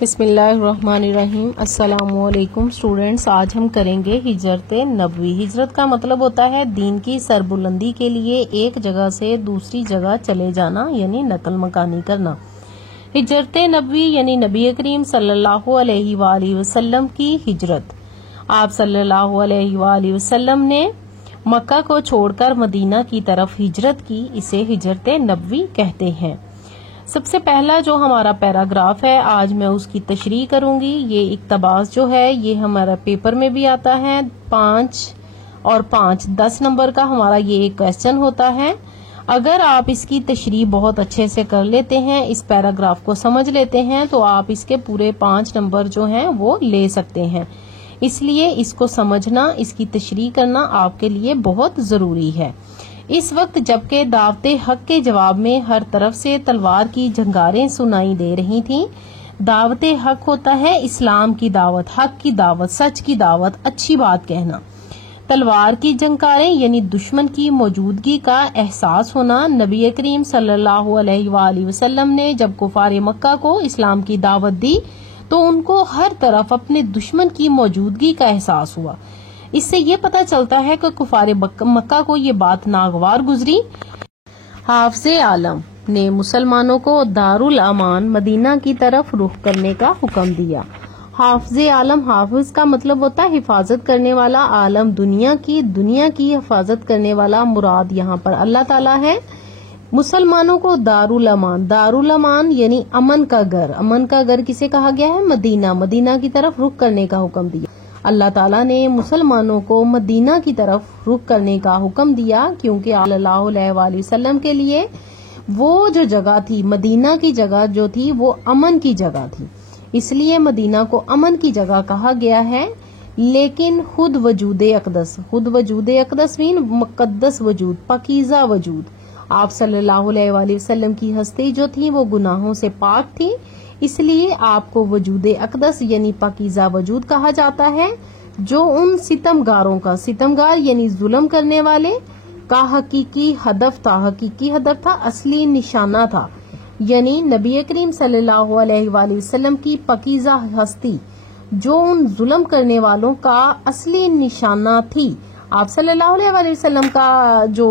بسم اللہ الرحمن الرحیم۔ السلام علیکم اسٹوڈینٹس، آج ہم کریں گے ہجرت نبوی۔ ہجرت کا مطلب ہوتا ہے دین کی سربلندی کے لیے ایک جگہ سے دوسری جگہ چلے جانا، یعنی نقل مکانی کرنا۔ ہجرت نبوی یعنی نبی کریم صلی اللہ علیہ وآلہ وسلم کی ہجرت۔ آپ صلی اللہ علیہ وآلہ وسلم نے مکہ کو چھوڑ کر مدینہ کی طرف ہجرت کی، اسے ہجرت نبوی کہتے ہیں۔ سب سے پہلا جو ہمارا پیراگراف ہے آج میں اس کی تشریح کروں گی۔ یہ اقتباس جو ہے یہ ہمارا پیپر میں بھی آتا ہے، 5 اور 5 10 نمبر کا ہمارا یہ ایک کویسچن ہوتا ہے۔ اگر آپ اس کی تشریح بہت اچھے سے کر لیتے ہیں، اس پیراگراف کو سمجھ لیتے ہیں، تو آپ اس کے پورے 5 نمبر جو ہیں وہ لے سکتے ہیں۔ اس لیے اس کو سمجھنا، اس کی تشریح کرنا آپ کے لیے بہت ضروری ہے۔ اس وقت جبکہ دعوت حق کے جواب میں ہر طرف سے تلوار کی جھنکاریں سنائی دے رہی تھیں۔ دعوت حق ہوتا ہے اسلام کی دعوت، حق کی دعوت، سچ کی دعوت، اچھی بات کہنا۔ تلوار کی جھنکاریں یعنی دشمن کی موجودگی کا احساس ہونا۔ نبی کریم صلی اللہ علیہ وآلہ وسلم نے جب کفار مکہ کو اسلام کی دعوت دی تو ان کو ہر طرف اپنے دشمن کی موجودگی کا احساس ہوا۔ اس سے یہ پتہ چلتا ہے کہ کفار مکہ کو یہ بات ناگوار گزری۔ حافظ عالم نے مسلمانوں کو دارالامان مدینہ کی طرف رخ کرنے کا حکم دیا۔ حافظ عالم، حافظ کا مطلب ہوتا ہے حفاظت کرنے والا، عالم دنیا کی حفاظت کرنے والا، مراد یہاں پر اللہ تعالیٰ ہے۔ مسلمانوں کو دارالامان یعنی امن کا گھر، امن کا گھر کسے کہا گیا ہے؟ مدینہ کی طرف رخ کرنے کا حکم دیا۔ اللہ تعالیٰ نے مسلمانوں کو مدینہ کی طرف رخ کرنے کا حکم دیا کیونکہ صلی اللہ علیہ وآلہ وسلم کے لیے وہ جو جگہ تھی، مدینہ کی جگہ جو تھی وہ امن کی جگہ تھی، اس لیے مدینہ کو امن کی جگہ کہا گیا ہے۔ لیکن خود وجود اقدس مین مقدس وجود، پاکیزہ وجود، آپ صلی اللہ علیہ وآلہ وسلم کی ہستی جو تھی وہ گناہوں سے پاک تھی، اس لیے آپ کو وجود اقدس یعنی پاکیزہ وجود کہا جاتا ہے، جو ان ستمگاروں کا، ستمگار یعنی ظلم کرنے والے کا حقیقی ہدف تھا، اصلی نشانہ تھا، یعنی نبی کریم صلی اللہ علیہ وآلہ وسلم کی پاکیزہ ہستی جو ان ظلم کرنے والوں کا اصلی نشانہ تھی۔ آپ صلی اللہ علیہ وآلہ وسلم کا جو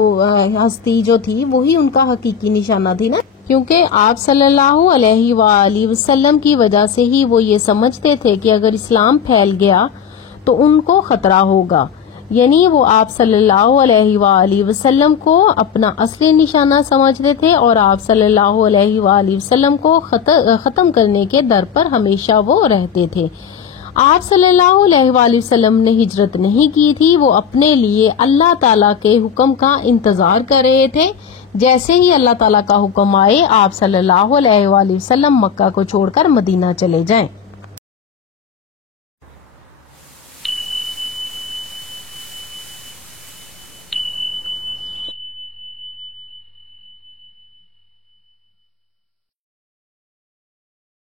ہستی جو تھی وہی ان کا حقیقی نشانہ تھی نا، کیونکہ آپ صلی اللہ علیہ وآلہ وسلم کی وجہ سے ہی وہ یہ سمجھتے تھے کہ اگر اسلام پھیل گیا تو ان کو خطرہ ہوگا، یعنی وہ آپ صلی اللہ علیہ وآلہ وسلم کو اپنا اصلی نشانہ سمجھتے تھے اور آپ صلی اللہ علیہ وآلہ وسلم کو ختم کرنے کے در پر ہمیشہ وہ رہتے تھے۔ آپ صلی اللہ علیہ وآلہ وسلم نے ہجرت نہیں کی تھی، وہ اپنے لیے اللہ تعالیٰ کے حکم کا انتظار کر رہے تھے۔ جیسے ہی اللہ تعالیٰ کا حکم آئے آپ صلی اللہ علیہ وآلہ وسلم مکہ کو چھوڑ کر مدینہ چلے جائیں۔